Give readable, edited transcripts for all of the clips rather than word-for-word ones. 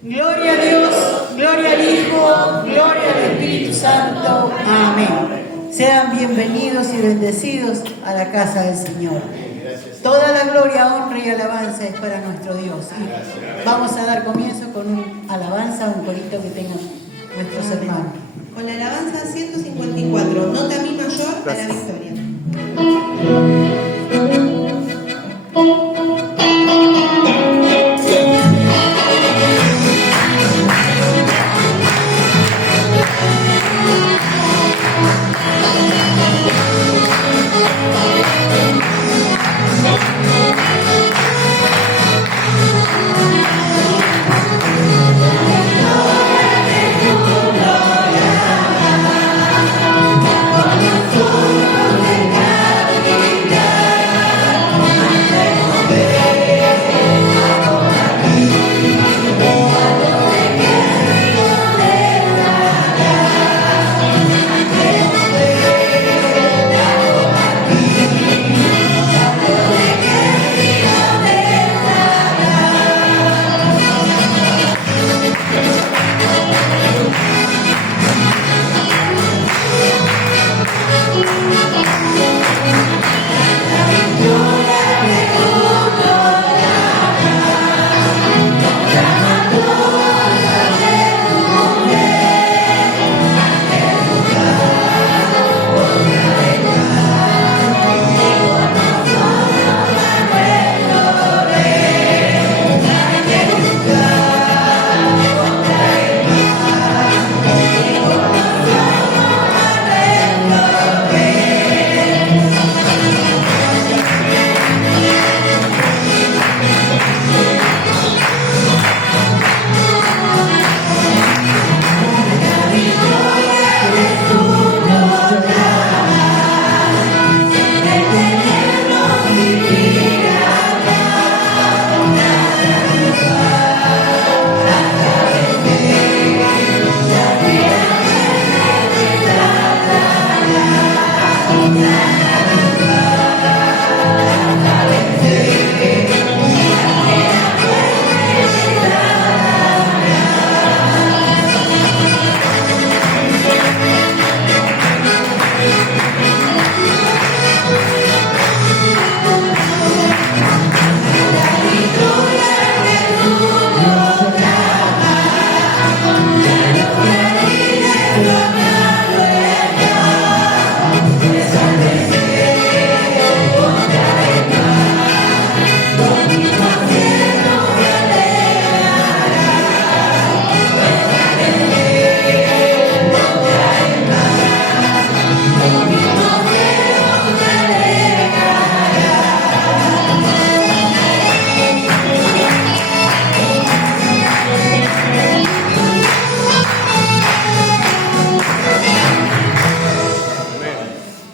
Gloria a Dios, gloria al Hijo, gloria al Espíritu Santo. Amén. Sean bienvenidos y bendecidos a la casa del Señor. Toda la gloria, honra y alabanza es para nuestro Dios. Y vamos a dar comienzo con una alabanza, un corito que tengan nuestros hermanos. Con la alabanza 154, nota mi mayor a la victoria.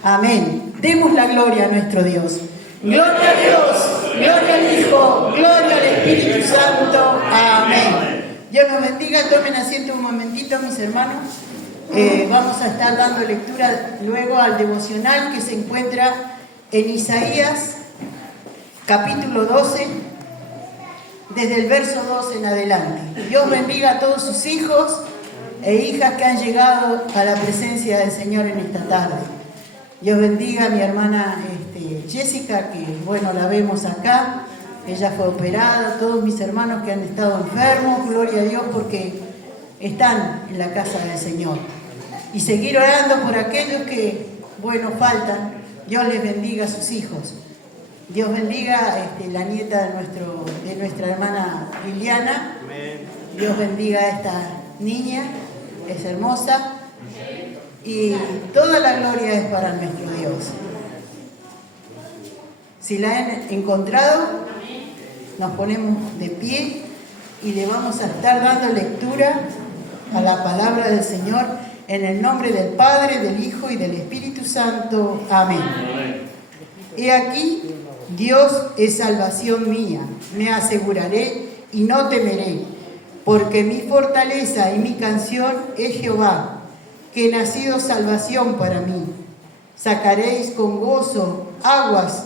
Amén. Demos la gloria a nuestro Dios. Gloria a Dios, gloria al Hijo, gloria al Espíritu Santo. Amén. Dios nos bendiga. Tomen asiento un momentito, mis hermanos. Vamos a estar dando lectura luego al devocional que se encuentra en Isaías, capítulo 12, desde el verso 2 en adelante. Dios bendiga a todos sus hijos e hijas que han llegado a la presencia del Señor en esta tarde. Dios bendiga a mi hermana Jessica, que bueno, la vemos acá. Ella fue operada, todos mis hermanos que han estado enfermos, gloria a Dios porque están en la casa del Señor. Y seguir orando por aquellos que, bueno, faltan. Dios les bendiga a sus hijos. Dios bendiga la nieta de nuestra hermana Liliana. Dios bendiga a esta niña, es hermosa. Y toda la gloria es para nuestro Dios. Si la han encontrado, nos ponemos de pie y le vamos a estar dando lectura a la palabra del Señor en el nombre del Padre, del Hijo y del Espíritu Santo. Amén. He aquí, Dios es salvación mía, me aseguraré y no temeré, porque mi fortaleza y mi canción es Jehová, que nacido salvación para mí. Sacaréis con gozo aguas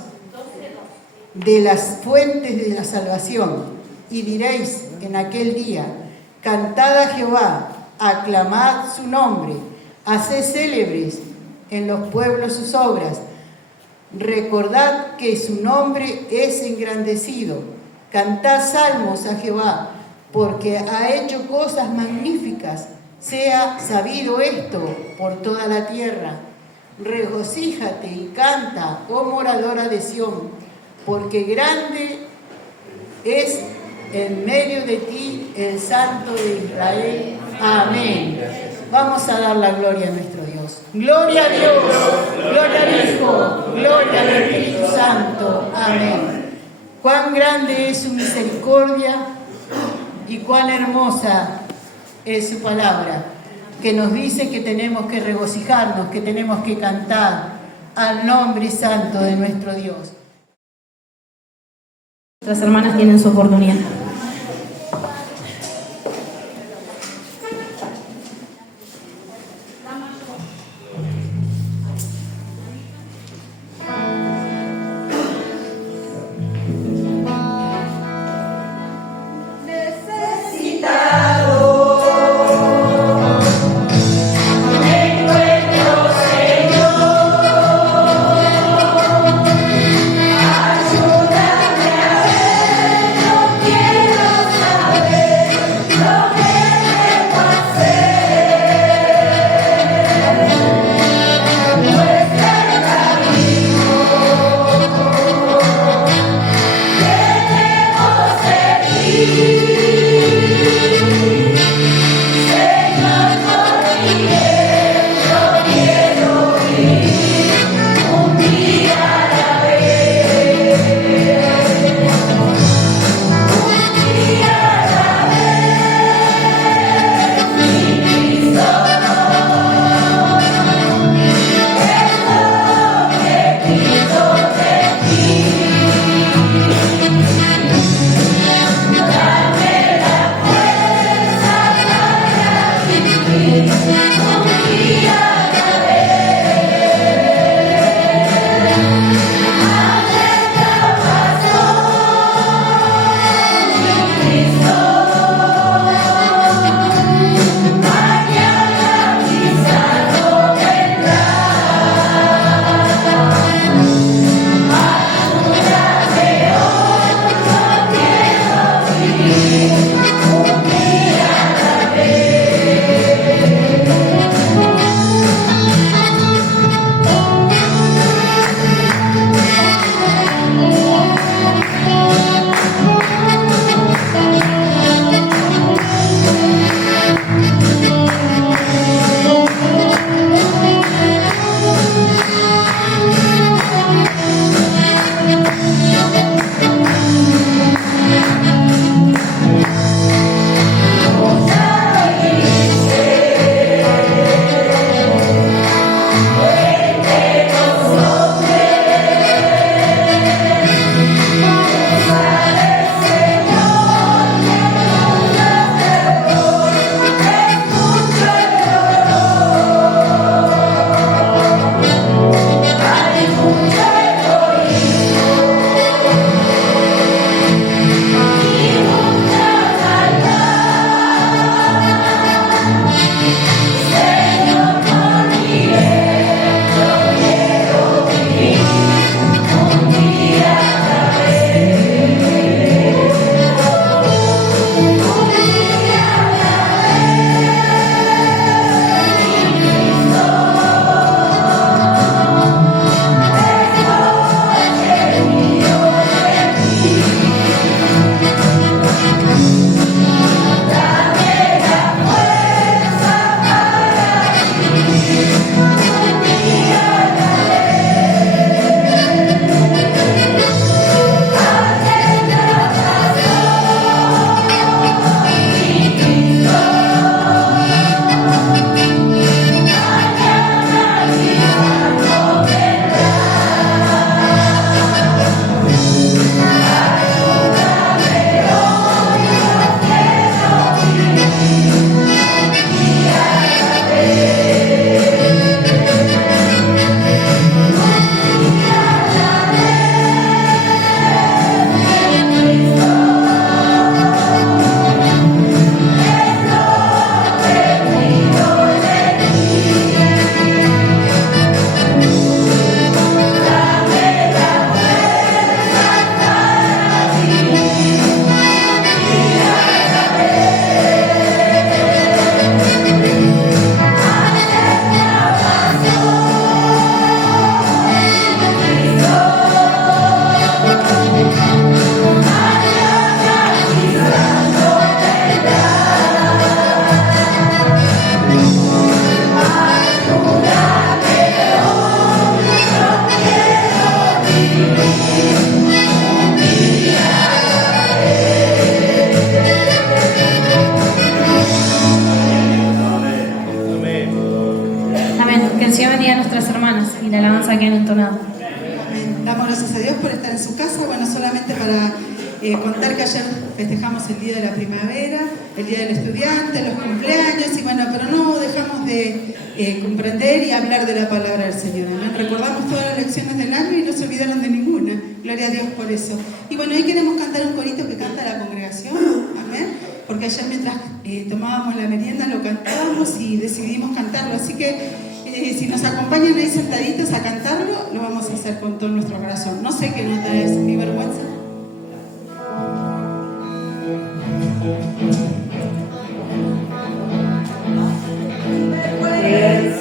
de las fuentes de la salvación, y diréis en aquel día, Cantad a Jehová, aclamad su nombre, haced célebres en los pueblos sus obras. Recordad que su nombre es engrandecido. Cantad salmos a Jehová, porque ha hecho cosas magníficas. Sea sabido esto por toda la tierra. Regocíjate y canta, oh moradora de Sión, porque grande es en medio de ti el Santo de Israel. Amén. Vamos a dar la gloria a nuestro Dios. Gloria a Dios, gloria al Hijo, gloria al Espíritu Santo. Amén. Cuán grande es su misericordia y cuán hermosa es su palabra, que nos dice que tenemos que regocijarnos, que tenemos que cantar al nombre santo de nuestro Dios. Las hermanas tienen su oportunidad. Ayúdame a ver lo que gracias a Dios por estar en su casa. Bueno, solamente para contar que ayer festejamos el Día de la Primavera, el Día del Estudiante, los cumpleaños, y bueno, pero no dejamos de comprender y hablar de la palabra del Señor. ¿No? Recordamos todas las lecciones del año y no se olvidaron de ninguna. Gloria a Dios por eso. Y bueno, hoy queremos cantar un corito que canta la congregación. Amén. Porque ayer mientras tomábamos la merienda lo cantábamos y decidimos cantarlo. Así que si nos acompañan ahí sentaditos a cantarlo, lo vamos a hacer con todo nuestro corazón. No sé qué nota es, mi vergüenza. Yeah.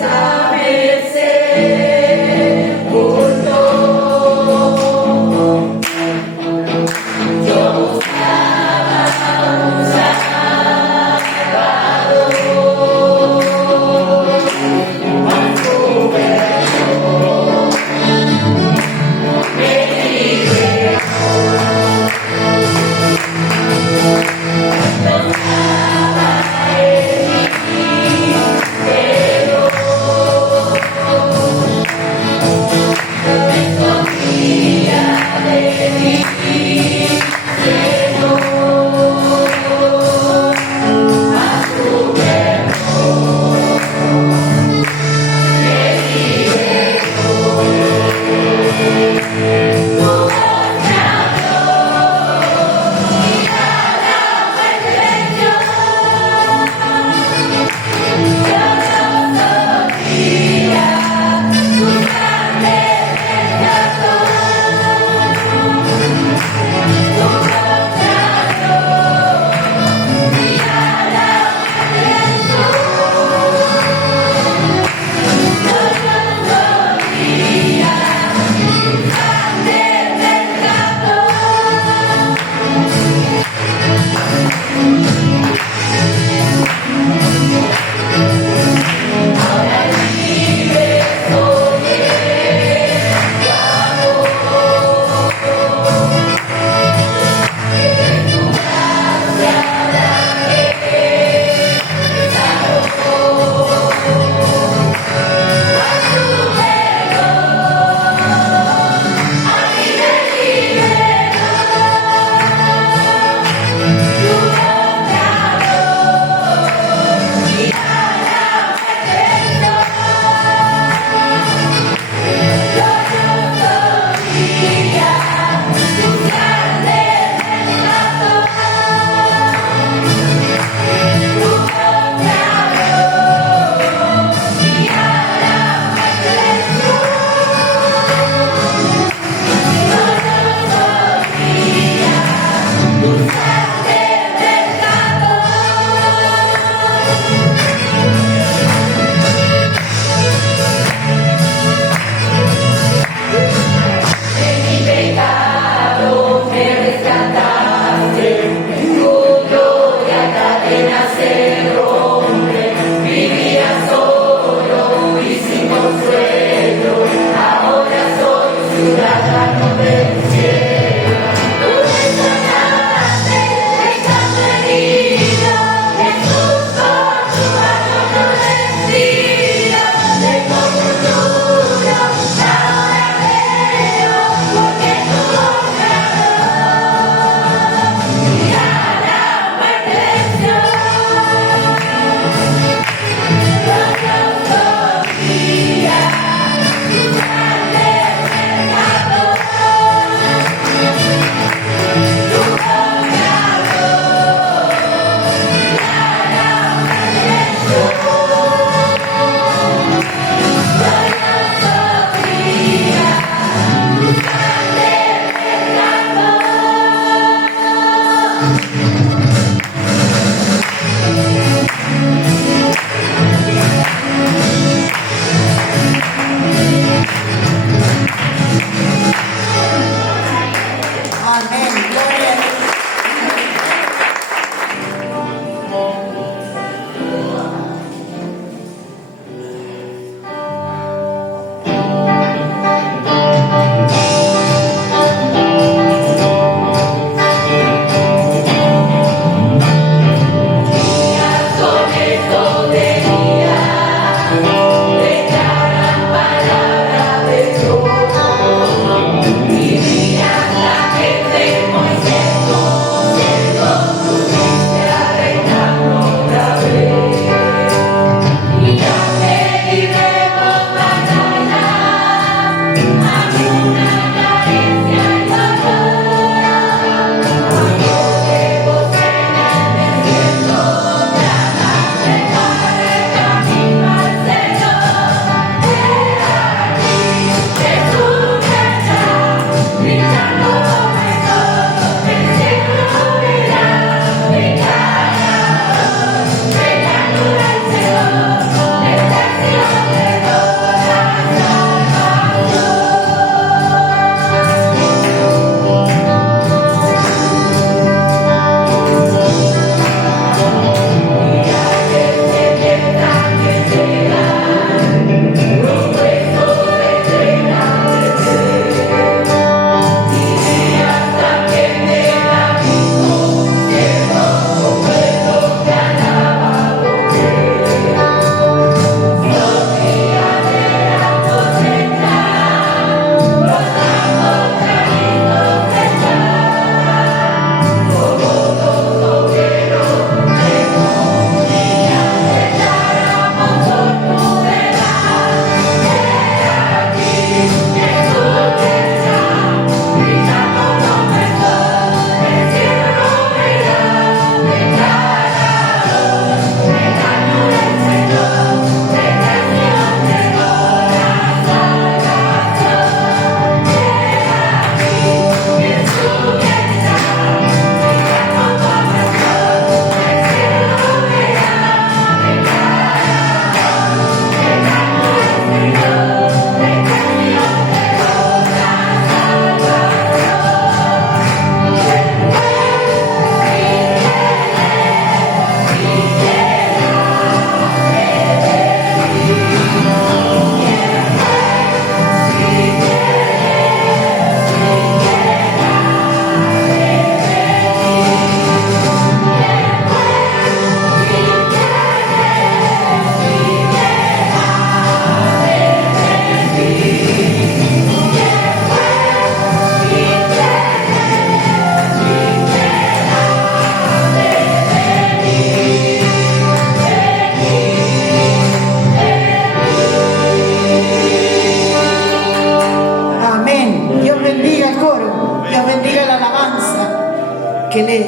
coro y os bendiga la alabanza que le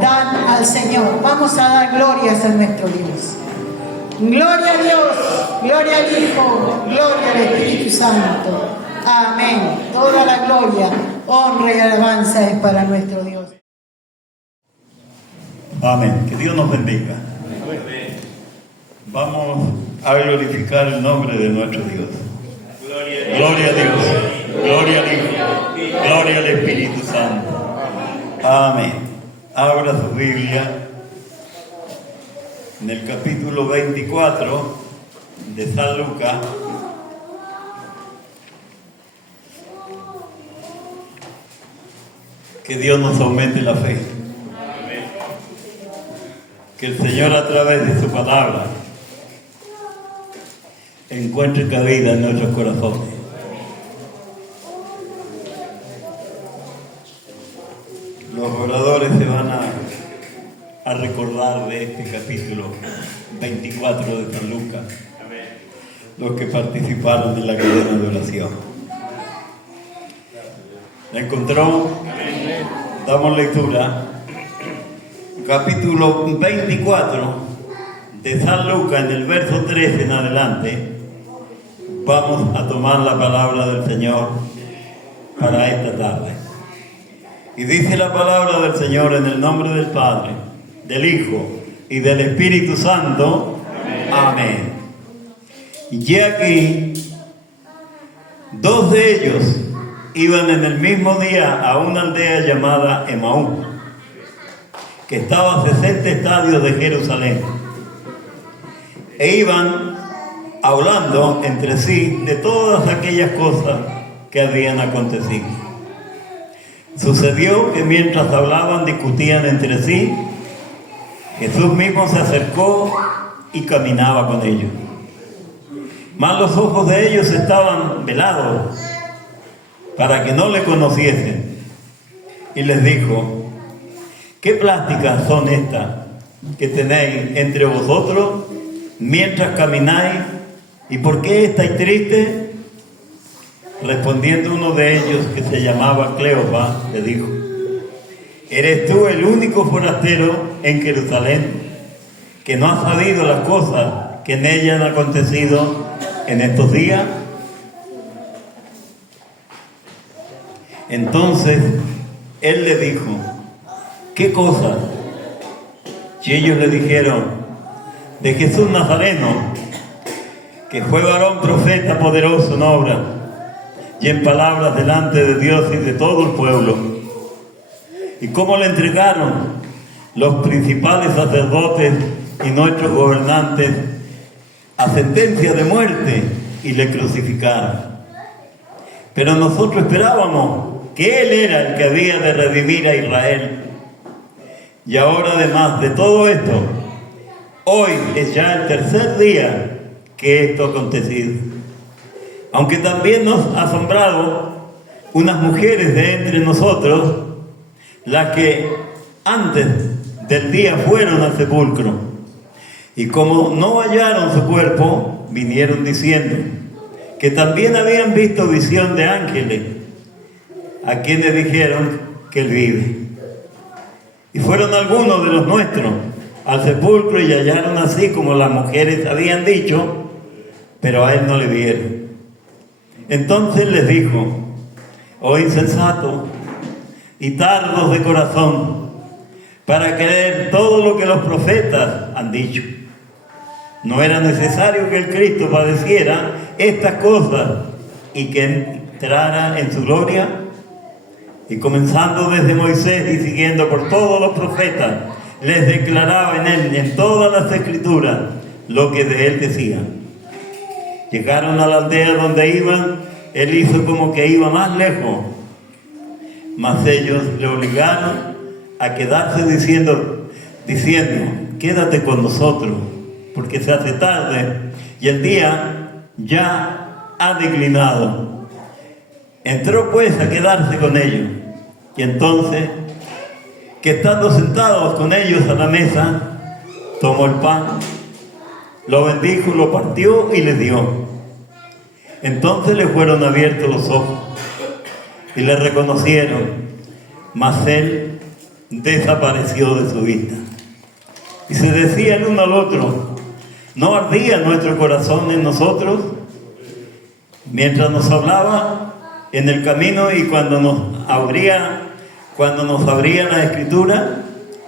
dan al Señor. Vamos a dar glorias a nuestro Dios. Gloria a Dios, gloria al Hijo, gloria al Espíritu Santo. Amén. Toda la gloria, honra y alabanza es para nuestro Dios. Amén. Que Dios nos bendiga. Vamos a glorificar el nombre de nuestro Dios. Gloria a Dios, gloria al Hijo, gloria al Espíritu Santo. Amén. Abra su Biblia en el capítulo 24 de San Lucas. Que Dios nos aumente la fe. Que el Señor, a través de su palabra, encuentre cabida en nuestros corazones. Los oradores se van a recordar de este capítulo 24 de San Lucas, los que participaron en la cadena de oración. ¿La encontró? Damos lectura. Capítulo 24 de San Lucas, en el verso 13 en adelante, vamos a tomar la palabra del Señor para esta tarde. Y dice la palabra del Señor en el nombre del Padre, del Hijo y del Espíritu Santo. Amén. Y aquí, dos de ellos iban en el mismo día a una aldea llamada Emaús, que estaba a 60 estadios de Jerusalén, e iban hablando entre sí de todas aquellas cosas que habían acontecido. Sucedió que mientras hablaban, discutían entre sí, Jesús mismo se acercó y caminaba con ellos. Mas los ojos de ellos estaban velados para que no le conociesen. Y les dijo: ¿qué pláticas son estas que tenéis entre vosotros mientras camináis? ¿Y por qué estáis tristes? Respondiendo uno de ellos, que se llamaba Cleofas, le dijo: ¿eres tú el único forastero en Jerusalén que no ha sabido las cosas que en ella han acontecido en estos días? Entonces él le dijo: ¿qué cosas? Y ellos le dijeron: de Jesús Nazareno, que fue varón profeta poderoso en obra y en palabras delante de Dios y de todo el pueblo, y cómo le entregaron los principales sacerdotes y nuestros gobernantes a sentencia de muerte y le crucificaron. Pero nosotros esperábamos que Él era el que había de redimir a Israel. Y ahora, además de todo esto, hoy es ya el tercer día que esto ha acontecido. Aunque también nos ha asombrado unas mujeres de entre nosotros, las que antes del día fueron al sepulcro, y como no hallaron su cuerpo, vinieron diciendo que también habían visto visión de ángeles, a quienes dijeron que Él vive. Y fueron algunos de los nuestros al sepulcro y hallaron así como las mujeres habían dicho, pero a Él no le vieron. Entonces les dijo: oh insensatos y tardos de corazón, para creer todo lo que los profetas han dicho. ¿No era necesario que el Cristo padeciera estas cosas y que entrara en su gloria? Y comenzando desde Moisés y siguiendo por todos los profetas, les declaraba en él, en todas las escrituras, lo que de él decían. Llegaron a la aldea donde iban. Él hizo como que iba más lejos, mas ellos le obligaron a quedarse diciendo, quédate con nosotros, porque se hace tarde y el día ya ha declinado. Entró pues a quedarse con ellos, y entonces, que estando sentados con ellos a la mesa, tomó el pan, lo bendijo, lo partió y les dio. Entonces le fueron abiertos los ojos, y le reconocieron, mas él desapareció de su vista. Y se decía el uno al otro, ¿no ardía nuestro corazón en nosotros mientras nos hablaba en el camino y cuando nos abría la escritura?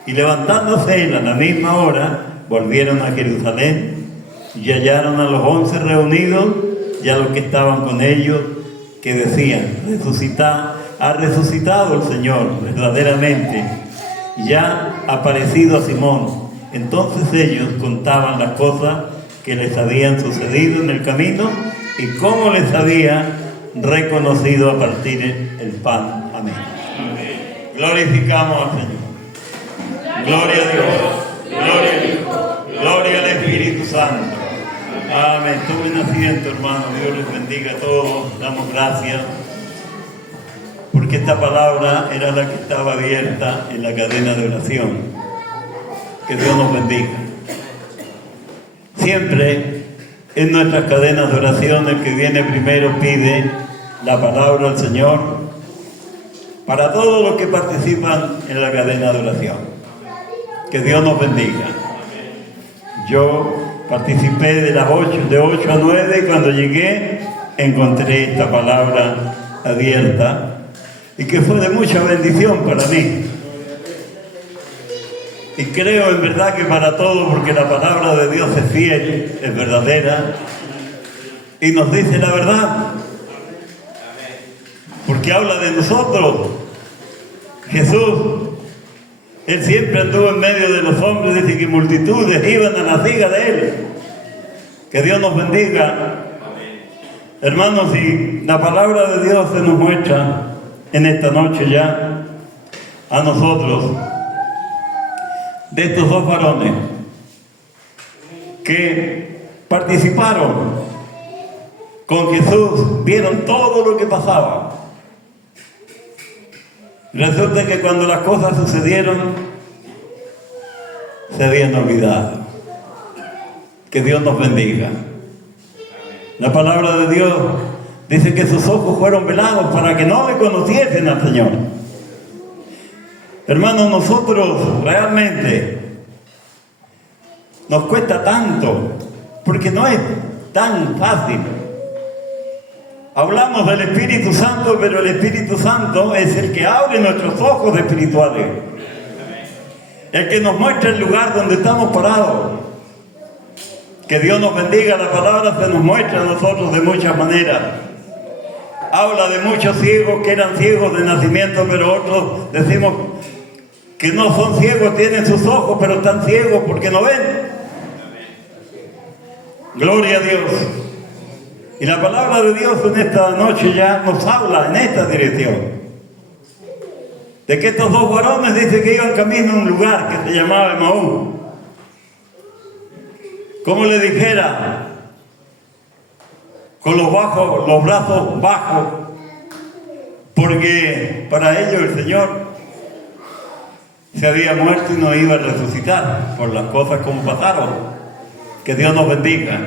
Y levantándose él a la misma hora, volvieron a Jerusalén y hallaron a los 11 reunidos y a los que estaban con ellos, que decían, ha resucitado el Señor verdaderamente, ya ha aparecido a Simón. Entonces ellos contaban las cosas que les habían sucedido en el camino y cómo les había reconocido a partir el pan. Amén. Glorificamos al Señor. Gloria a Dios, gloria al Hijo, gloria al Espíritu Santo. Amén. Tomen asiento, hermano. Dios les bendiga a todos. Damos gracias porque esta palabra era la que estaba abierta en la cadena de oración. Que Dios nos bendiga. Siempre en nuestras cadenas de oración el que viene primero pide la palabra al Señor para todos los que participan en la cadena de oración. Que Dios nos bendiga. Yo participé de 8 a 9 y cuando llegué encontré esta palabra abierta y que fue de mucha bendición para mí. Y creo en verdad que para todos, porque la palabra de Dios es fiel, es verdadera y nos dice la verdad. Porque habla de nosotros. Jesús, Él siempre anduvo en medio de los hombres, dice que multitudes iban a la siga de Él. Que Dios nos bendiga. Hermanos, si la palabra de Dios se nos muestra en esta noche ya a nosotros, de estos dos varones que participaron con Jesús, vieron todo lo que pasaba. Resulta que cuando las cosas sucedieron, se habían olvidado. Que Dios nos bendiga. La palabra de Dios dice que sus ojos fueron velados para que no le conociesen al Señor. Hermanos, nosotros realmente nos cuesta tanto, porque no es tan fácil. Hablamos del Espíritu Santo, pero el Espíritu Santo es el que abre nuestros ojos espirituales. El que nos muestra el lugar donde estamos parados. Que Dios nos bendiga. La palabra se nos muestra a nosotros de muchas maneras. Habla de muchos ciegos que eran ciegos de nacimiento, pero otros decimos que no son ciegos, tienen sus ojos, pero están ciegos porque no ven. Gloria a Dios. Y la palabra de Dios en esta noche ya nos habla en esta dirección. De que estos dos varones dice que iban camino a un lugar que se llamaba Emaús. Como le dijera, con los brazos bajos, porque para ellos el Señor se había muerto y no iba a resucitar por las cosas como pasaron. Que Dios nos bendiga.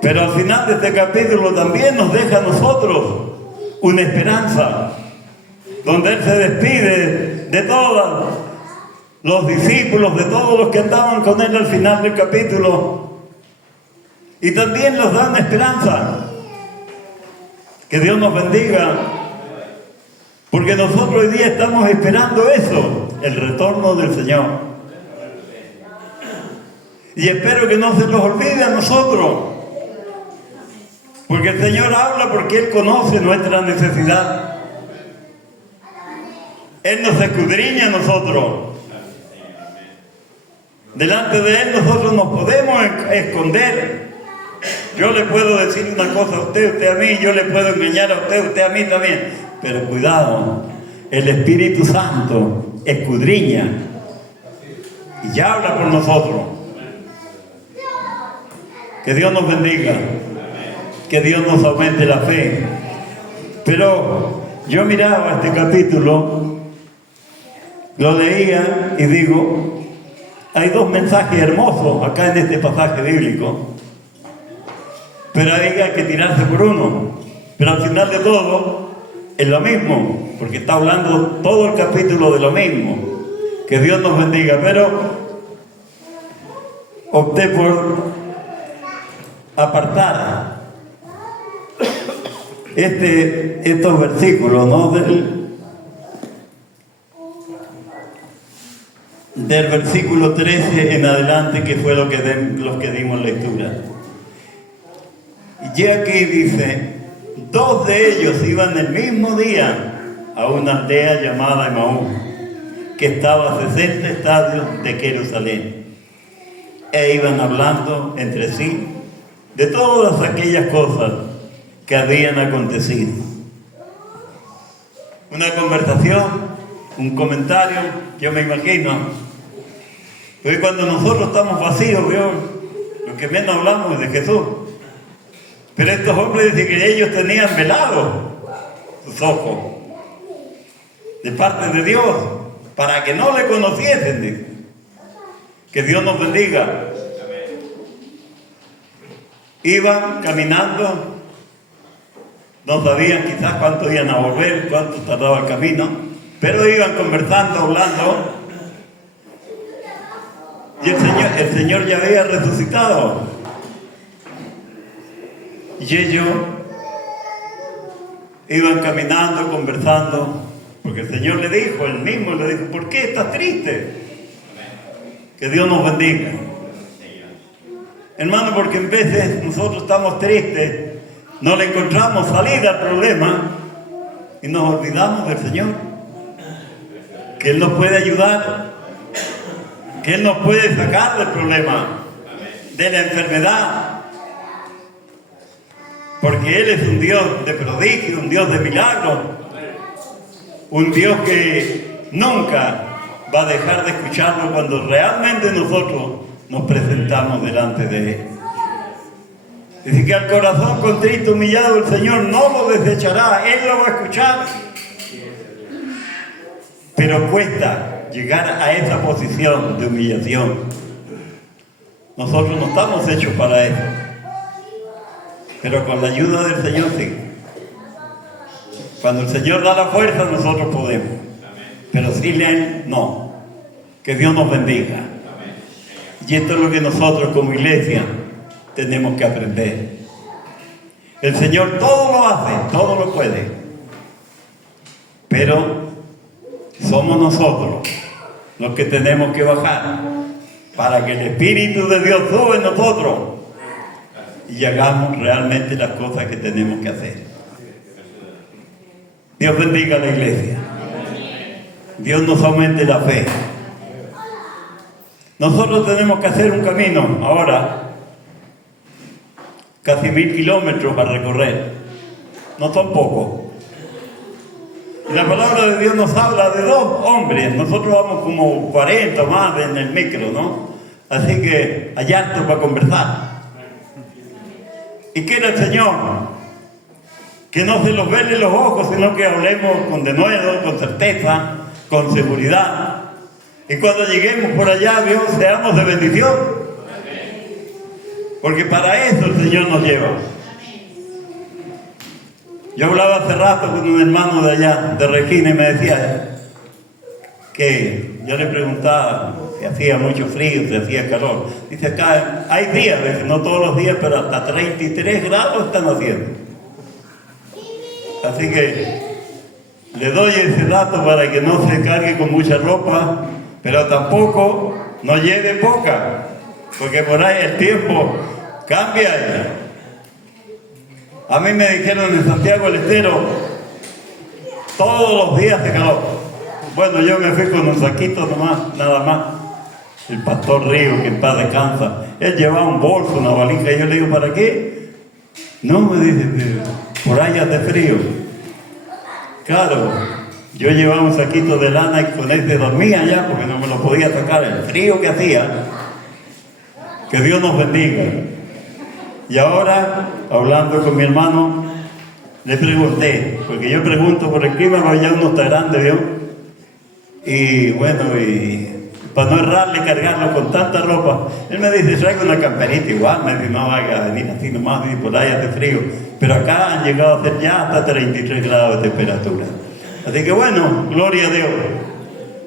Pero al final de este capítulo también nos deja a nosotros una esperanza, donde Él se despide de todos los discípulos, de todos los que andaban con Él al final del capítulo, y también nos da una esperanza. Que Dios nos bendiga, porque nosotros hoy día estamos esperando eso, el retorno del Señor. Y espero que no se nos olvide a nosotros, porque el Señor habla porque Él conoce nuestra necesidad. Él nos escudriña a nosotros. Delante de Él nosotros nos podemos esconder. Yo le puedo decir una cosa a usted, usted a mí, yo le puedo engañar a usted, usted a mí también. Pero cuidado, el Espíritu Santo escudriña y ya habla por nosotros. Que Dios nos bendiga. Que Dios nos aumente la fe. Pero yo miraba este capítulo, lo leía y digo, hay dos mensajes hermosos acá en este pasaje bíblico, pero ahí hay que tirarse por uno. Pero al final de todo es lo mismo, porque está hablando todo el capítulo de lo mismo. Que Dios nos bendiga, pero opté por apartar estos versículos, ¿no? Del versículo 13 en adelante, que fue los que dimos lectura. Y aquí dice: 2 de ellos iban el mismo día a una aldea llamada Emaús, que estaba a 60 estadios de Jerusalén, e iban hablando entre sí de todas aquellas cosas que habían acontecido. Una conversación, un comentario, yo me imagino. Porque cuando nosotros estamos vacíos, lo que menos hablamos es de Jesús. Pero estos hombres dicen que ellos tenían velados sus ojos de parte de Dios, para que no le conociesen, dice. Que Dios nos bendiga. Iban caminando, no sabían quizás cuánto iban a volver, cuánto tardaba el camino, pero iban conversando, hablando, y el Señor ya había resucitado. Y ellos iban caminando, conversando, porque el Señor le dijo, él mismo le dijo: ¿por qué estás triste? Que Dios nos bendiga. Hermano, porque en veces nosotros estamos tristes, no le encontramos salida al problema y nos olvidamos del Señor, que Él nos puede ayudar, que Él nos puede sacar del problema, de la enfermedad, porque Él es un Dios de prodigio, un Dios de milagros, un Dios que nunca va a dejar de escucharnos cuando realmente nosotros nos presentamos delante de Él. Dice que al corazón contrito, humillado, el Señor no lo desechará, Él lo va a escuchar. Pero cuesta llegar a esa posición de humillación. Nosotros no estamos hechos para eso, pero con la ayuda del Señor sí. Cuando el Señor da la fuerza, nosotros podemos, pero sin Él no. Que Dios nos bendiga. Y esto es lo que nosotros como iglesia tenemos que aprender. El Señor todo lo hace, todo lo puede, pero somos nosotros los que tenemos que bajar para que el Espíritu de Dios suba en nosotros y hagamos realmente las cosas que tenemos que hacer. Dios bendiga a la iglesia. Dios nos aumente la fe. Nosotros tenemos que hacer un camino ahora, casi 1000 kilómetros a recorrer. No son pocos. Y la palabra de Dios nos habla de 2 hombres. Nosotros vamos como 40 más en el micro, ¿no? Así que hay harto para conversar. ¿Y qué era el Señor? Que no se nos velen los ojos, sino que hablemos con denuedo, con certeza, con seguridad. Y cuando lleguemos por allá, Dios, seamos de bendición. Porque para eso el Señor nos lleva. Yo hablaba hace rato con un hermano de allá, de Regina, y me decía que yo le preguntaba si hacía mucho frío, si hacía calor. Dice: acá hay días, no todos los días, pero hasta 33 grados están haciendo. Así que le doy ese dato para que no se cargue con mucha ropa, pero tampoco no lleve poca, porque por ahí el tiempo cambia. A mí me dijeron en Santiago del Estero, todos los días de calor. Bueno, yo me fui con un saquito nomás, nada más. El pastor Río, que en paz descansa, él llevaba un bolso, una valija, y yo le digo: ¿para qué? No, me dice, por ahí hace frío. Claro, yo llevaba un saquito de lana y con ese dormía ya, porque no me lo podía sacar, el frío que hacía. Que Dios nos bendiga. Y ahora, hablando con mi hermano, le pregunté, porque yo pregunto por el clima, pero ya uno está grande, ¿vio? Y bueno, y para no errarle, cargarlo con tanta ropa, él me dice: traigo una camperita igual. Me dice: no vaya a venir así nomás, y por ahí hace frío. pero acá han llegado a ser ya hasta 33 grados de temperatura. Así que bueno, gloria a Dios.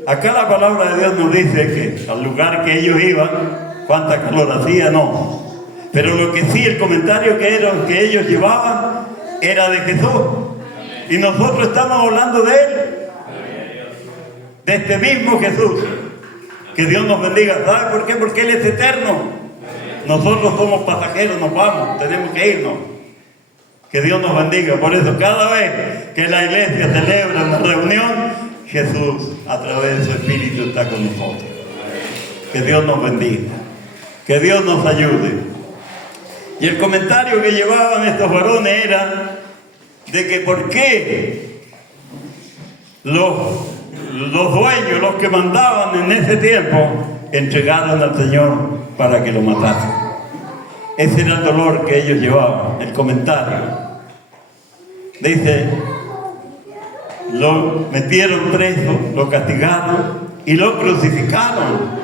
Acá la palabra de Dios nos dice que al lugar que ellos iban, cuánta calor hacía, no. Pero lo que sí, el comentario que ellos llevaban era de Jesús. Y nosotros estamos hablando de Él. De este mismo Jesús. Que Dios nos bendiga. ¿Sabe por qué? Porque Él es eterno. Nosotros somos pasajeros, nos vamos, tenemos que irnos. Que Dios nos bendiga. Por eso cada vez que la iglesia celebra una reunión, Jesús a través de su Espíritu está con nosotros. Que Dios nos bendiga. Que Dios nos ayude. Y el comentario que llevaban estos varones era de que por qué los dueños, los que mandaban en ese tiempo, entregaron al Señor para que lo matasen. Ese era el dolor que ellos llevaban, el comentario. Dice, lo metieron preso, lo castigaron y lo crucificaron.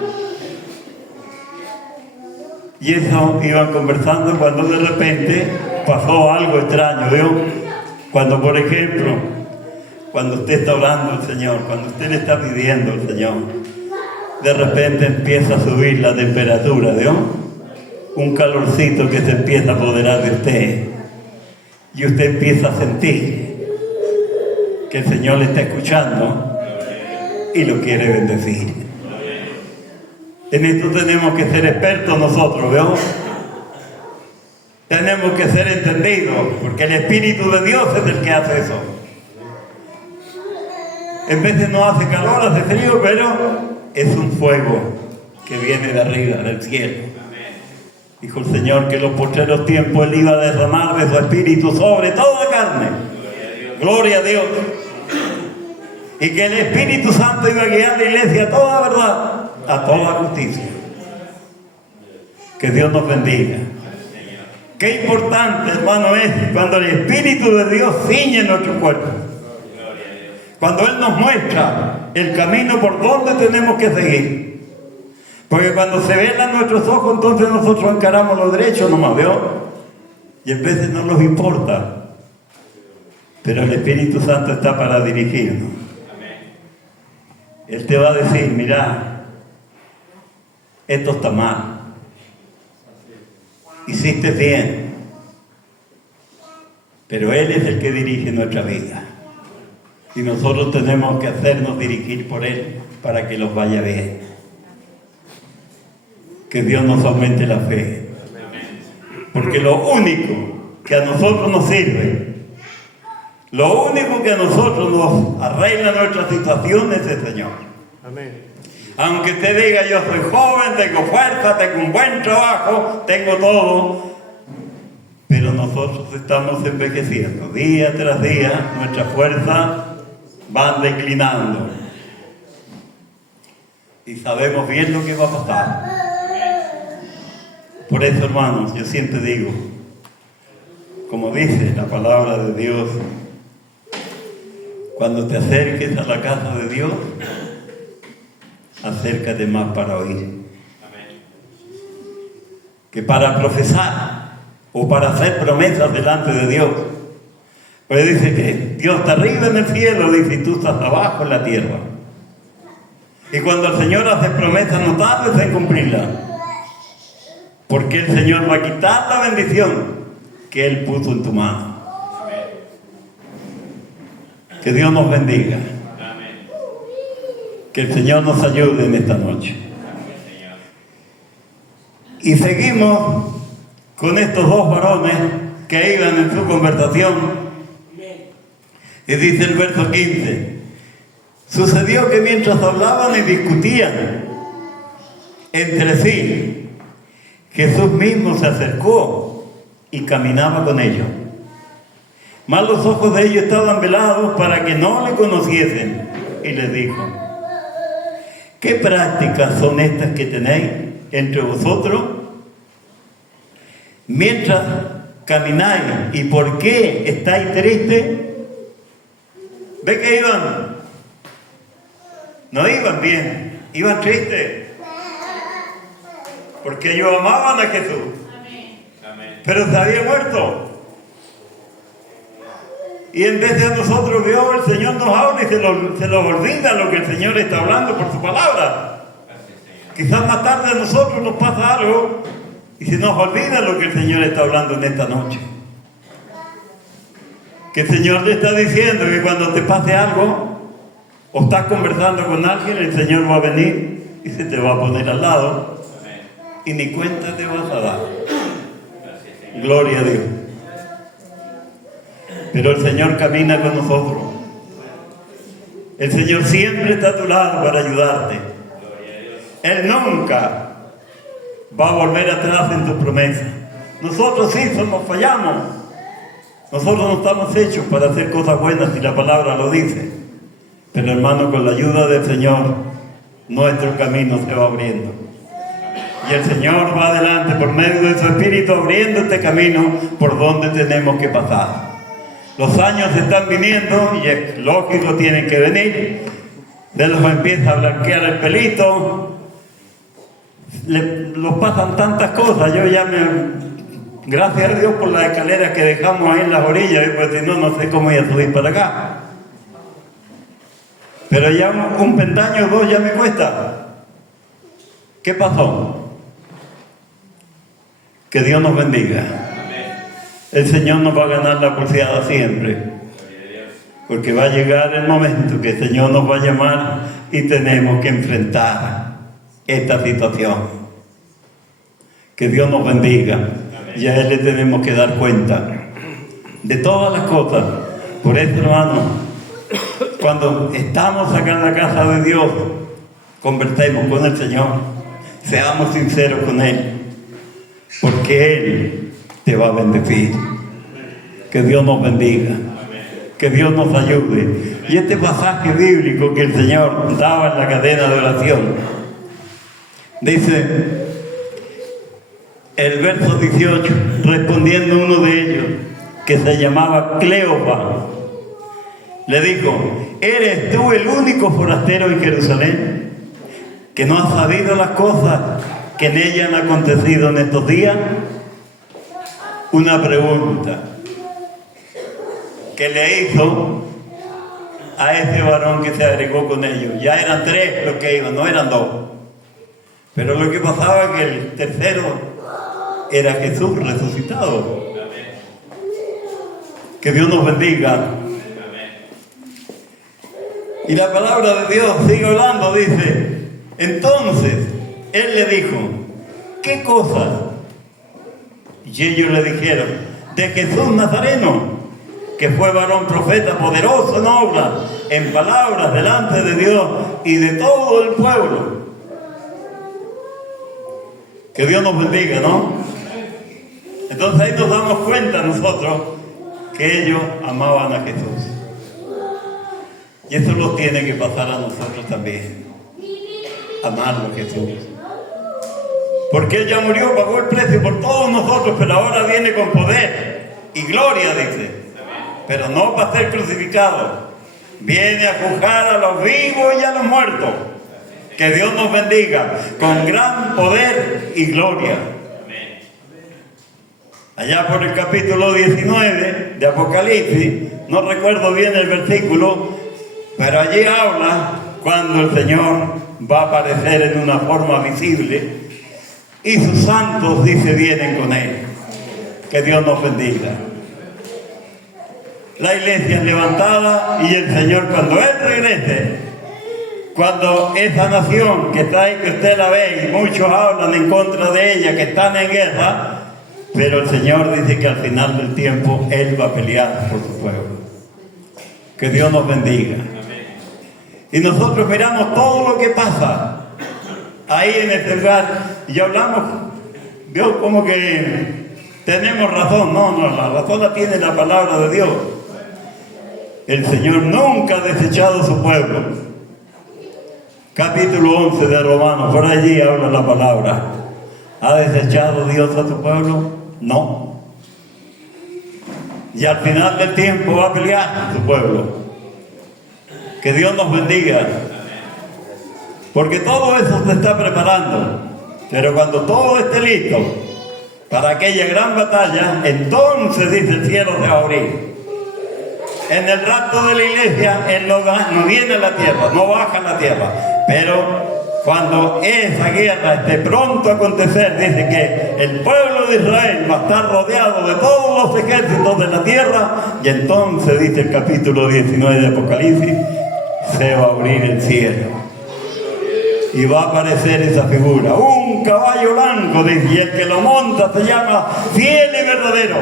Y eso iban conversando cuando de repente pasó algo extraño, ¿vio? Cuando, por ejemplo, cuando usted está orando al Señor, cuando usted le está pidiendo al Señor, de repente empieza a subir la temperatura, ¿vio? Un calorcito que se empieza a apoderar de usted. Y usted empieza a sentir que el Señor le está escuchando y lo quiere bendecir. En esto tenemos que ser expertos nosotros, ¿veo? Tenemos que ser entendidos, porque el Espíritu de Dios es el que hace eso. En veces no hace calor, hace frío, pero es un fuego que viene de arriba, del cielo. Dijo el Señor que en los postreros tiempos Él iba a derramar de su Espíritu sobre toda carne. Gloria a Dios. Y que el Espíritu Santo iba a guiar a la iglesia a toda verdad, a toda justicia. Que Dios nos bendiga. Qué importante, hermano, es cuando el Espíritu de Dios ciñe nuestro cuerpo. Cuando Él nos muestra el camino por donde tenemos que seguir. Porque cuando se velan nuestros ojos, entonces nosotros encaramos lo derecho nomás, ¿veo? Y en veces no nos importa. Pero el Espíritu Santo está para dirigirnos. Él te va a decir, mira, esto está mal. Hiciste bien. Pero Él es el que dirige nuestra vida. Y nosotros tenemos que hacernos dirigir por Él para que los vaya bien. Que Dios nos aumente la fe. Porque lo único que a nosotros nos sirve, lo único que a nosotros nos arregla nuestra situación es el Señor. Amén. Aunque usted diga, yo soy joven, tengo fuerza, tengo un buen trabajo, tengo todo, pero nosotros estamos envejeciendo. Día tras día, nuestras fuerzas van declinando. Y sabemos bien lo que va a pasar. Por eso, hermanos, yo siempre digo, como dice la palabra de Dios, cuando te acerques a la casa de Dios, acércate más para oír. Que para profesar o para hacer promesas delante de Dios. Pues dice que Dios está arriba en el cielo, dice, y tú estás abajo en la tierra. Y cuando el Señor hace promesas, no tardes en cumplirla. Porque el Señor va a quitar la bendición que Él puso en tu mano. Que Dios nos bendiga. Que el Señor nos ayude en esta noche. Y seguimos con estos dos varones que iban en su conversación. Y dice el verso 15. Sucedió que mientras hablaban y discutían entre sí, Jesús mismo se acercó y caminaba con ellos. Mas los ojos de ellos estaban velados para que no le conociesen. Y les dijo, ¿qué prácticas son estas que tenéis entre vosotros? Mientras camináis, ¿y por qué estáis tristes? ¿Ve que iban? No iban bien, iban tristes. Porque ellos amaban a Jesús. Pero se había muerto. Y en vez de a nosotros, Dios, el Señor nos habla y se nos olvida lo que el Señor está hablando por su palabra. Quizás más tarde a nosotros nos pasa algo y se nos olvida lo que el Señor está hablando en esta noche. Que el Señor te está diciendo que cuando te pase algo o estás conversando con alguien, el Señor va a venir y se te va a poner al lado y ni cuenta te vas a dar. Gloria a Dios. Pero el Señor camina con nosotros. El Señor siempre está a tu lado para ayudarte. Él nunca va a volver atrás en tu promesa. Nosotros sí fallamos. Nosotros no estamos hechos para hacer cosas buenas si la palabra lo dice. Pero hermano, con la ayuda del Señor, nuestro camino se va abriendo. Y el Señor va adelante por medio de su Espíritu abriendo este camino por donde tenemos que pasar. Los años están viniendo y es lógico, tienen que venir. De los empieza a blanquear el pelito. Los pasan tantas cosas. Yo ya gracias a Dios por las escaleras que dejamos ahí en las orillas, porque si no, no sé cómo voy a subir para acá. Pero ya un peldaño o dos ya me cuesta. ¿Qué pasó? Que Dios nos bendiga. El Señor nos va a ganar la pulseada siempre. Porque va a llegar el momento que el Señor nos va a llamar y tenemos que enfrentar esta situación. Que Dios nos bendiga. Y a Él le tenemos que dar cuenta de todas las cosas. Por eso, hermano, cuando estamos acá en la casa de Dios, conversemos con el Señor. Seamos sinceros con Él. Porque Él te va a bendecir. Que Dios nos bendiga. Que Dios nos ayude. Y este pasaje bíblico que el Señor daba en la cadena de oración, dice el verso 18, respondiendo uno de ellos, que se llamaba Cleopas, le dijo: ¿eres tú el único forastero en Jerusalén que no has sabido las cosas que en ella han acontecido en estos días? Una pregunta que le hizo a ese varón que se agregó con ellos. Ya eran 3 los que iban, no eran 2. Pero lo que pasaba es que el tercero era Jesús resucitado. Que Dios nos bendiga. Y la palabra de Dios sigue hablando, dice: entonces Él le dijo, ¿qué cosas? Y ellos le dijeron: de Jesús Nazareno, que fue varón profeta, poderoso en obras, en palabras delante de Dios y de todo el pueblo. Que Dios nos bendiga, ¿no? Entonces ahí nos damos cuenta nosotros que ellos amaban a Jesús. Y eso nos tiene que pasar a nosotros también. Amarlo a Jesús. Porque Él ya murió, pagó el precio por todos nosotros, pero ahora viene con poder y gloria, dice. Pero no para ser crucificado. Viene a juzgar a los vivos y a los muertos. Que Dios nos bendiga con gran poder y gloria. Allá por el capítulo 19 de Apocalipsis, no recuerdo bien el versículo, pero allí habla cuando el Señor va a aparecer en una forma visible y sus santos, dice, vienen con Él. Que Dios nos bendiga. La iglesia es levantada y el Señor, cuando Él regrese, cuando esa nación que está ahí, que usted la ve y muchos hablan en contra de ella, que están en guerra, pero el Señor dice que al final del tiempo Él va a pelear por su pueblo. Que Dios nos bendiga. Y nosotros miramos todo lo que pasa ahí en este lugar y hablamos, Dios, como que tenemos razón. No, la razón la tiene la palabra de Dios. El Señor nunca ha desechado a su pueblo. Capítulo 11 de Romanos, por allí habla la palabra. ¿Ha desechado Dios a su pueblo? No. Y al final del tiempo va a pelear su pueblo. Que Dios nos bendiga. Porque todo eso se está preparando. Pero cuando todo esté listo para aquella gran batalla, entonces, dice, el cielo se va a abrir. En el rapto de la iglesia, Él no viene a la tierra, no baja a la tierra. Pero cuando esa guerra esté pronto a acontecer, dice que el pueblo de Israel va a estar rodeado de todos los ejércitos de la tierra, y entonces, dice el capítulo 19 de Apocalipsis, se va a abrir el cielo. Y va a aparecer esa figura, un caballo blanco, dice, y el que lo monta se llama Fiel y Verdadero.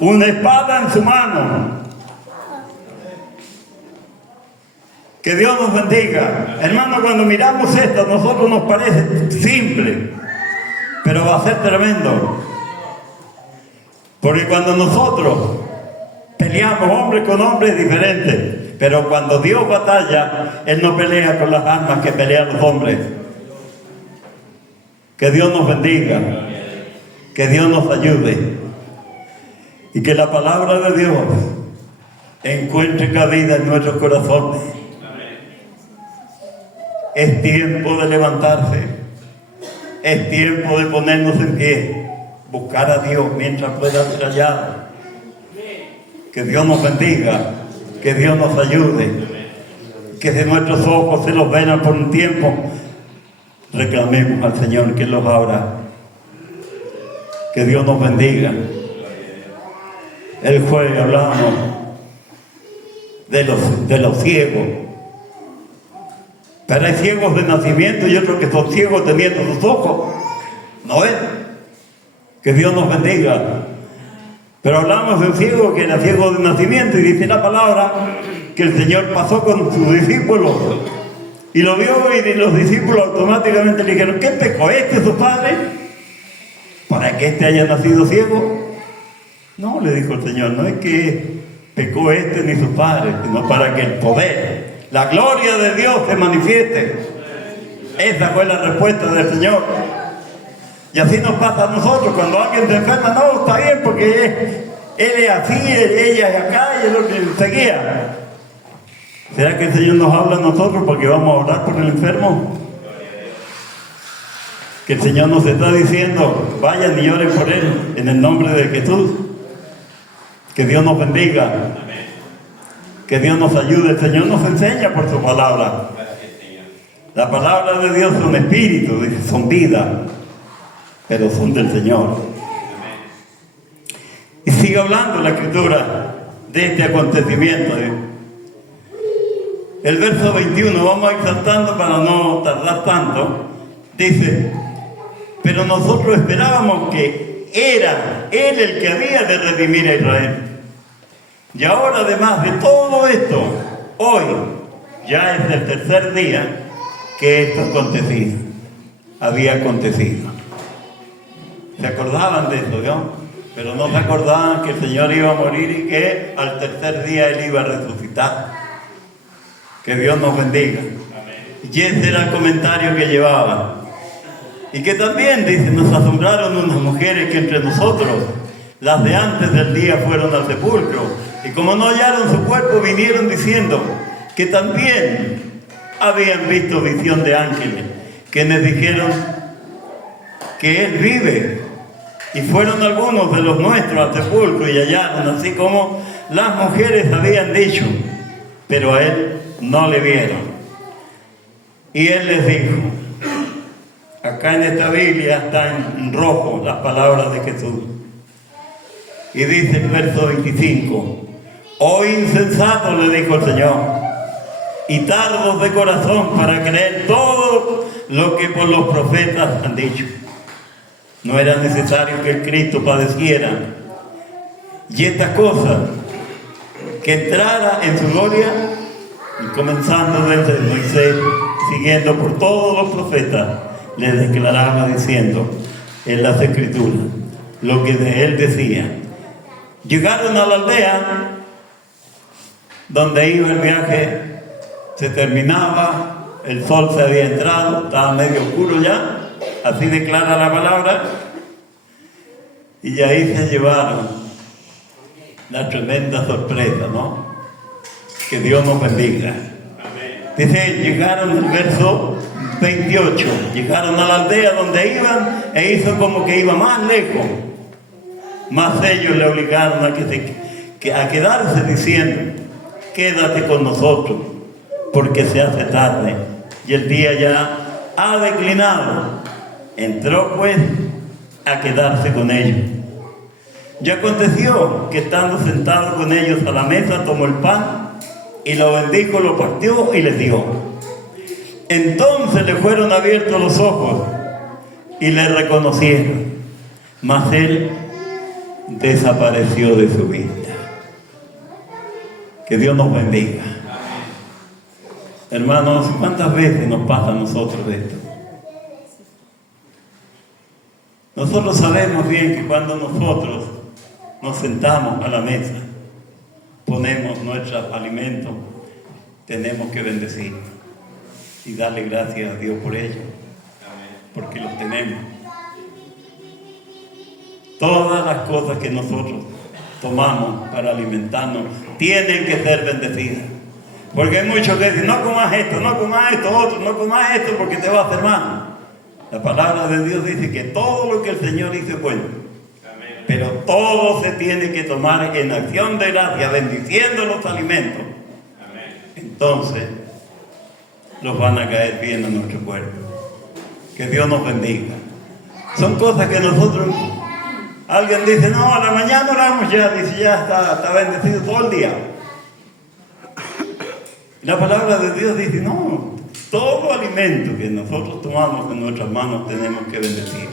Una espada en su mano. Que Dios nos bendiga. Hermano, cuando miramos esto, a nosotros nos parece simple, pero va a ser tremendo. Porque cuando nosotros peleamos hombre con hombre es diferente, pero cuando Dios batalla, Él no pelea con las armas que pelean los hombres. Que Dios nos bendiga, que Dios nos ayude, y que la palabra de Dios encuentre cabida en nuestros corazones. Es tiempo de levantarse, es tiempo de ponernos en pie, buscar a Dios mientras pueda ser hallado. Que Dios nos bendiga, que Dios nos ayude, que de nuestros ojos se los vean por un tiempo. Reclamemos al Señor que los abra. Que Dios nos bendiga. El jueves hablábamos de los ciegos. Pero hay ciegos de nacimiento y otros que son ciegos teniendo sus ojos. ¿No es? Que Dios nos bendiga. Pero hablamos de un ciego que era ciego de nacimiento, y dice la palabra que el Señor pasó con sus discípulos y lo vio, y los discípulos automáticamente le dijeron: ¿qué pecó su padre para que haya nacido ciego? No, le dijo el Señor, no es que pecó ni su padre, sino para que el poder, la gloria de Dios se manifieste. Esa fue la respuesta del Señor. Y así nos pasa a nosotros cuando alguien se enferma. No, está bien, porque él es así, ella es acá, y es lo que seguía. ¿Será que el Señor nos habla a nosotros porque vamos a orar por el enfermo? Que el Señor nos está diciendo: vayan y oren por él en el nombre de Jesús. Que Dios nos bendiga. Que Dios nos ayude. El Señor nos enseña por su palabra. La palabra de Dios son espíritu, son vida, pero son del Señor. Y sigue hablando la Escritura de este acontecimiento. El verso 21, vamos a ir saltando para no tardar tanto. Dice: pero nosotros esperábamos que era Él el que había de redimir a Israel. Y ahora, además de todo esto, hoy ya es el tercer día que esto había acontecido. ¿Se acordaban de eso, no? Pero no se acordaban que el Señor iba a morir y que al tercer día Él iba a resucitar. Que Dios nos bendiga. Y ese era el comentario que llevaba. Y que también, dice, nos asombraron unas mujeres que entre nosotros, las de antes del día, fueron al sepulcro. Y como no hallaron su cuerpo, vinieron diciendo que también habían visto visión de ángeles, que les dijeron que Él vive. Y fueron algunos de los nuestros al sepulcro y hallaron, así como las mujeres habían dicho, pero a Él no le vieron. Y Él les dijo, acá en esta Biblia están en rojo las palabras de Jesús. Y dice el verso 25, oh insensato, le dijo el Señor, y tardos de corazón para creer todo lo que por los profetas han dicho. No era necesario que el Cristo padeciera y estas cosas, que entrara en su gloria, y comenzando desde Moisés, siguiendo por todos los profetas, le declaraba diciendo en las Escrituras lo que de él decía. Llegaron a la aldea donde iba el viaje, se terminaba, el sol se había entrado, estaba medio oscuro ya, así declara la palabra, y ahí se llevaron la tremenda sorpresa, ¿no? Que Dios nos bendiga. Dice, llegaron el verso 28, llegaron a la aldea donde iban, e hizo como que iba más lejos. Más ellos le obligaron a que a quedarse diciendo, quédate con nosotros, porque se hace tarde y el día ya ha declinado. Entró pues a quedarse con ellos. Y aconteció que estando sentado con ellos a la mesa, tomó el pan y lo bendijo, lo partió y les dio. Entonces le fueron abiertos los ojos y le reconocieron, mas él desapareció de su vista. Que Dios nos bendiga. Hermanos, ¿cuántas veces nos pasa a nosotros esto? Nosotros sabemos bien que cuando nosotros nos sentamos a la mesa, ponemos nuestros alimentos, tenemos que bendecir y darle gracias a Dios por ello, porque los tenemos. Todas las cosas que nosotros tomamos para alimentarnos tienen que ser bendecidas. Porque hay muchos que dicen, no comas esto, otro, no comas esto porque te va a hacer mal. La palabra de Dios dice que todo lo que el Señor hizo es bueno. Pero todo se tiene que tomar en acción de gracia, bendiciendo los alimentos. Entonces, los van a caer bien a nuestro cuerpo. Que Dios nos bendiga. Son cosas que nosotros... Alguien dice, no, a la mañana oramos ya, dice, ya está bendecido todo el día. La palabra de Dios dice, no, todo alimento que nosotros tomamos en nuestras manos tenemos que bendecir.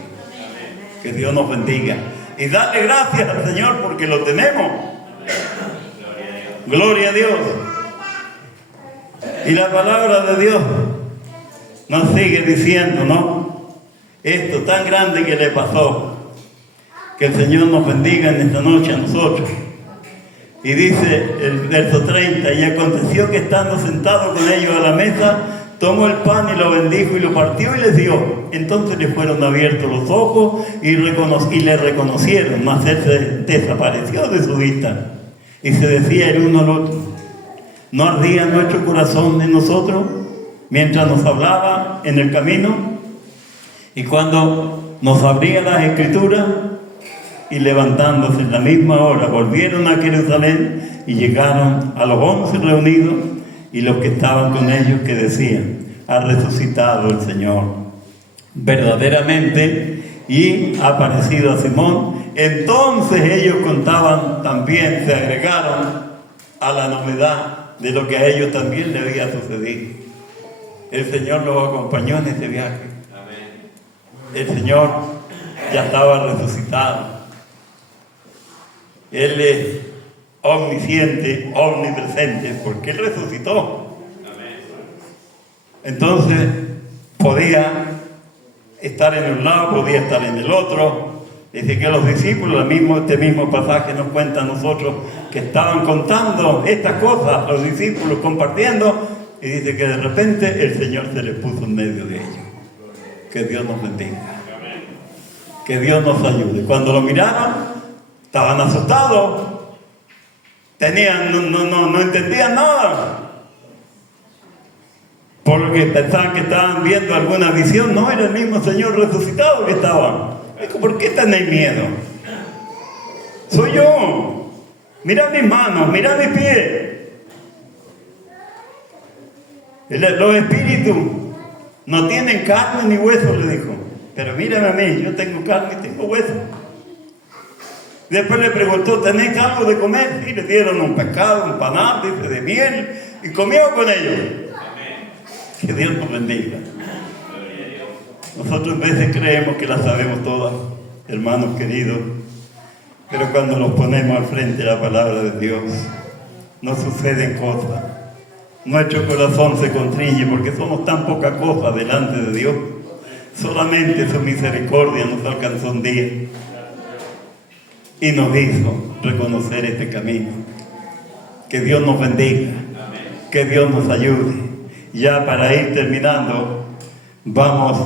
Que Dios nos bendiga. Y darle gracias al Señor porque lo tenemos. Gloria a Dios. Y la palabra de Dios nos sigue diciendo, ¿no? Esto tan grande que le pasó. Que el Señor nos bendiga en esta noche a nosotros. Y dice el verso 30, y aconteció que estando sentado con ellos a la mesa, tomó el pan y lo bendijo y lo partió y les dio. Entonces le fueron abiertos los ojos y le reconocieron, mas él se desapareció de su vista. Y se decía el uno al otro, ¿no ardía nuestro corazón en nosotros mientras nos hablaba en el camino? Y cuando nos abría las escrituras, y levantándose en la misma hora, volvieron a Jerusalén y llegaron a los 11 reunidos y los que estaban con ellos, que decían, ha resucitado el Señor verdaderamente y ha aparecido a Simón. Entonces ellos contaban también, se agregaron a la novedad de lo que a ellos también le había sucedido. El Señor los acompañó en ese viaje. El Señor ya estaba resucitado. Él es omnisciente, omnipresente, porque Él resucitó. Entonces, podía estar en un lado, podía estar en el otro. Dice que los discípulos, este mismo pasaje nos cuenta a nosotros, que estaban contando estas cosas, los discípulos compartiendo, y dice que de repente el Señor se les puso en medio de ellos. Que Dios nos bendiga. Que Dios nos ayude. Cuando lo miraron, estaban asustados, no entendían nada, porque pensaban que estaban viendo alguna visión. No, era el mismo Señor resucitado que estaba. Dijo, ¿por qué tenéis miedo? Soy yo. Mira mis manos, mira mis pies. Los espíritus no tienen carne ni hueso, le dijo, pero mírame a mí, yo tengo carne y tengo hueso. Después le preguntó, ¿tenéis algo de comer? Y le dieron un pescado, un panal, dice, de miel, y comió con ellos. Que Dios nos bendiga. Nosotros a veces creemos que las sabemos todas, hermanos queridos, pero cuando nos ponemos al frente de la palabra de Dios, nos suceden cosas. Nuestro corazón se constriñe porque somos tan poca cosa delante de Dios. Solamente su misericordia nos alcanzó un día y nos hizo reconocer este camino. Que Dios nos bendiga, que Dios nos ayude. Ya para ir terminando, vamos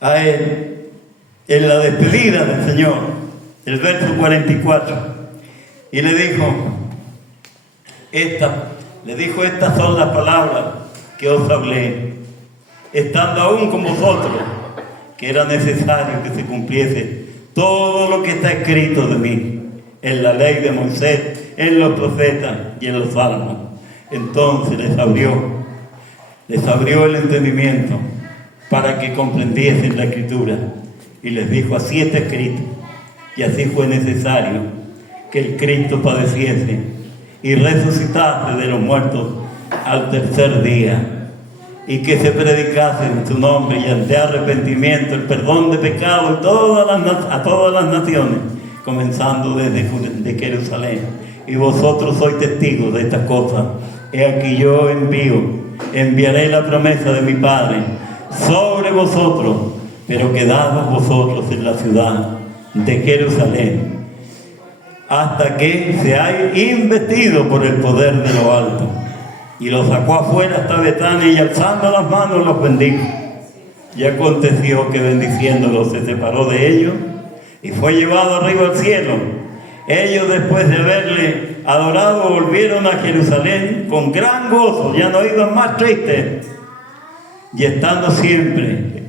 a él en la despedida del Señor, el verso 44, y le dijo, estas son las palabras que os hablé, estando aún con vosotros, que era necesario que se cumpliese todo lo que está escrito de mí en la ley de Moisés, en los profetas y en los salmos. Entonces les abrió el entendimiento para que comprendiesen la Escritura, y les dijo: así está escrito, y así fue necesario que el Cristo padeciese y resucitase de los muertos al tercer día, y que se predicase en su nombre y ante arrepentimiento el perdón de pecados a todas las naciones, comenzando desde Jerusalén. Y vosotros sois testigos de estas cosas. He aquí yo enviaré la promesa de mi Padre sobre vosotros, pero quedaos vosotros en la ciudad de Jerusalén, hasta que seáis investidos por el poder de lo alto. Y los sacó afuera hasta Betania, y alzando las manos los bendijo. Y aconteció que bendiciéndolos se separó de ellos y fue llevado arriba al cielo. Ellos, después de haberle adorado, volvieron a Jerusalén con gran gozo, ya no iban más tristes, y estaban siempre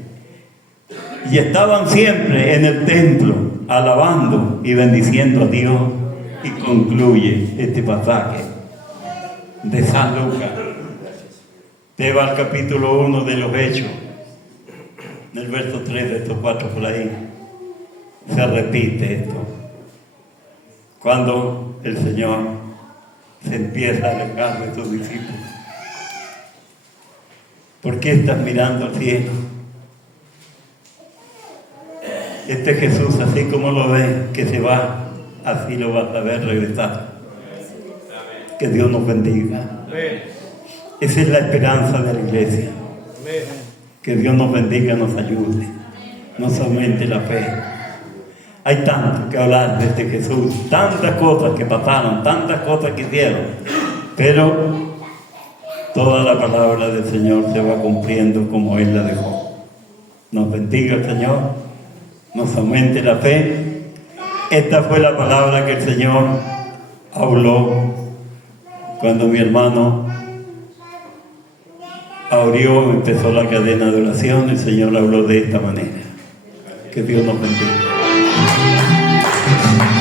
en el templo, alabando y bendiciendo a Dios. Y concluye este pasaje de San Lucas. Te va al capítulo 1 de los Hechos, en el verso 3 de estos 4 por ahí. Se repite esto. Cuando el Señor se empieza a alejar de sus discípulos. ¿Por qué estás mirando al cielo? Este Jesús, así como lo ves que se va, así lo vas a ver regresar. Que Dios nos bendiga. Esa es la esperanza de la iglesia. Que Dios nos bendiga, nos ayude, nos aumente la fe. Hay tanto que hablar de este Jesús, tantas cosas que pasaron, tantas cosas que hicieron, pero toda la palabra del Señor se va cumpliendo como Él la dejó. Nos bendiga el Señor, nos aumente la fe. Esta fue la palabra que el Señor habló cuando mi hermano abrió, empezó la cadena de oración. El Señor habló de esta manera. Que Dios nos bendiga. Lugar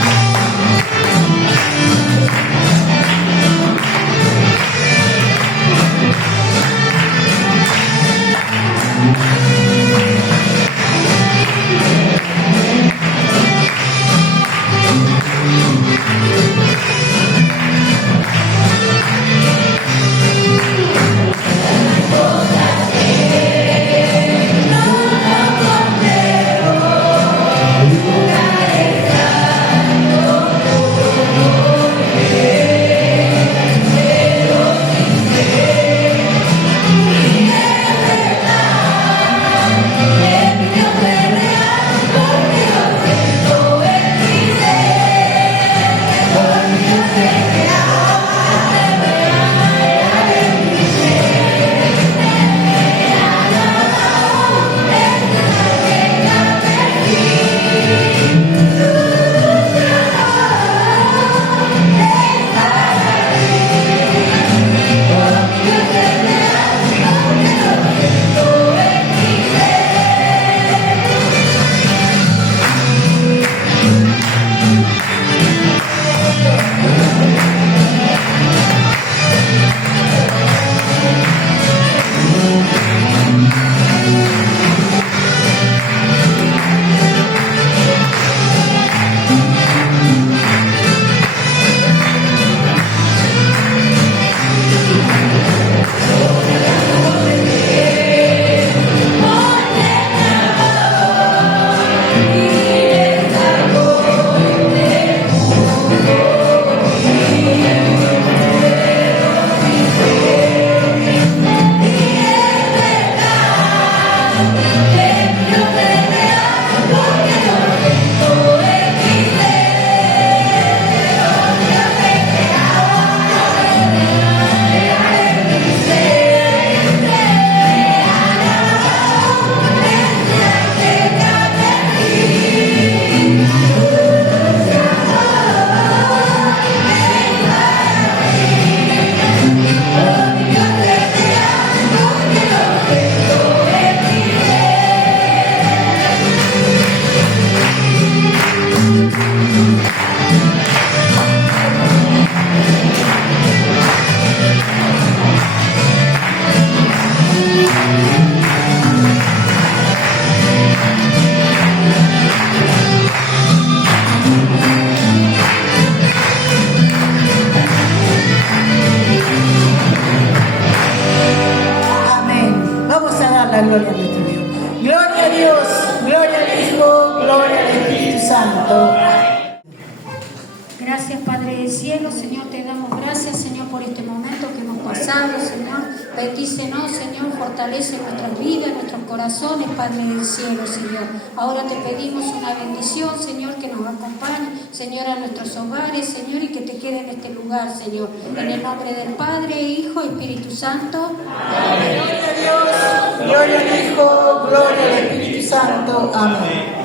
la gloria a nuestro Dios. Gloria a Dios, gloria al Hijo, gloria al Espíritu Santo. Gracias, Padre del Cielo, Señor, te damos gracias, Señor, por este momento que hemos pasado, Señor. Bendícenos, Señor, fortalece nuestras vidas, nuestros corazones, Padre del Cielo, Señor. Ahora te pedimos una bendición, Señor, que nos acompañe, Señor, a nuestros hogares, Señor, y que te quede en este lugar, Señor. En el nombre del Padre, Hijo y Espíritu Santo. Gloria a Dios, gloria al Hijo, gloria al Espíritu Santo. Amén.